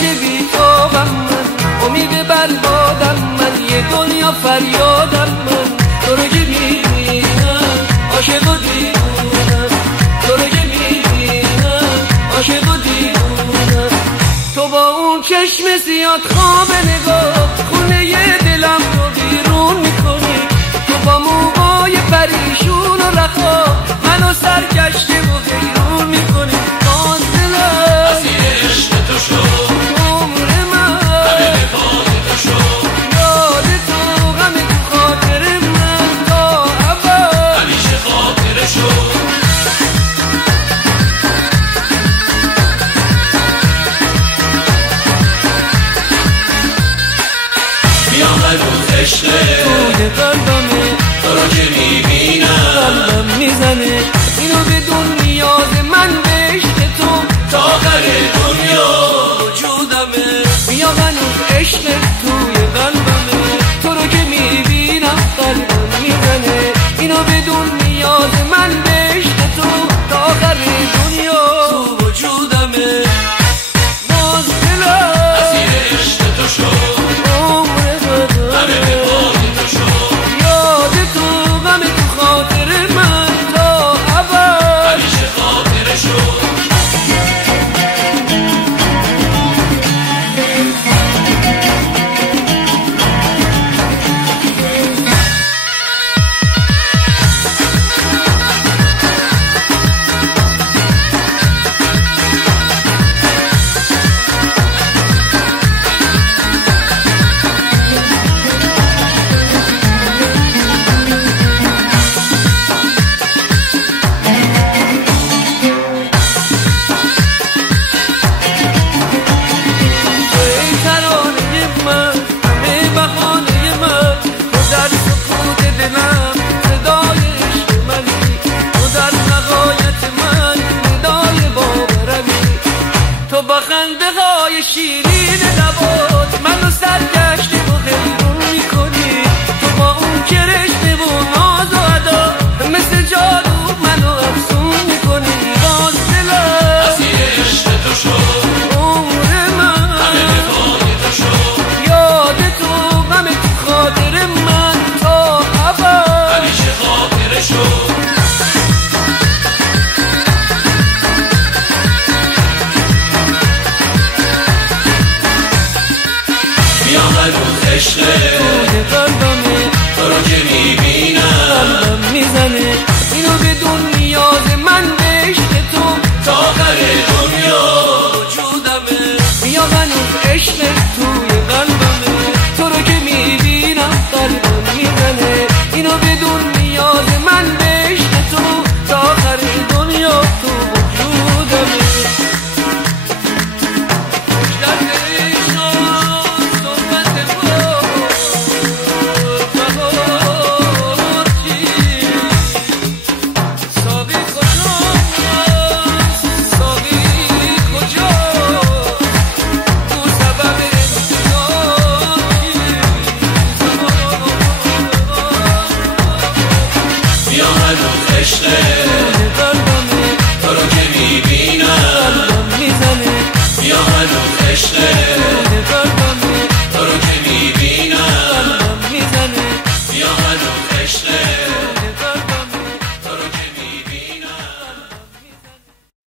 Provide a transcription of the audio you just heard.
همیشه بی تو غم من، امید بربادم من، یه دنیا فریادم من. تو رو که میبینم عاشق و دیوونم، تو رو که میبینم عاشق و دیوونم. تو با اون چشم زیاد خواب نگاه خونه ی دلم رو بیرون میکنی. تو با موهای پریشون و رخا منو سرگشته و حیرون میکنی. باز دلم اسیر عشق تو شد، عمر من همه به پای تو شد. یاد تو غم تو خاطر من تا ابد همیشه خاطره شد. بیام روز عشقه توی قلبمه، تو رو که میبینم قلبم میزنه. اینو بدون نیاز من به عشق تو تا آخر دنیا وجودمه. بیا هنوز عشق توی قلبمه، تو رو که میبینم قلبم میزنه. اینو بدون نیاز من به عشق تو تا آخر دنیا تو وجودمه. باز دلم اسیر عشق تو شد، همه به پای تو شد. یاد تو غم تو خاطر من تا ابد همیشه خاطره شد. خنده های شیرین لبات منو سرگشته و حیرون میکنی. تو با اون کرشمه و ناز و ادا مثل جادو منو افسون میکنی. باز دلم اسیر عشق تو شد، عمر من همه به پای تو شد. یاد تو غم تو خاطر من تا ابد همیشه خاطره شد. بیام روز عشقه توی قلبمه، تو رو که میبینم قلبم میزنه. اینو بدون نیاز من به عشق تو تا آخر دنیا وجودمه. بیا هنوز عشق توی قلبمه، تو رو که میبینم قلبم میزنه. اینو بدون نیاز من به عشق تو تا آخر دنیا تو وجودمه. عشقه قلبمه، تو رو که میبینم قلبم میزنه. بیا هنوز عشقه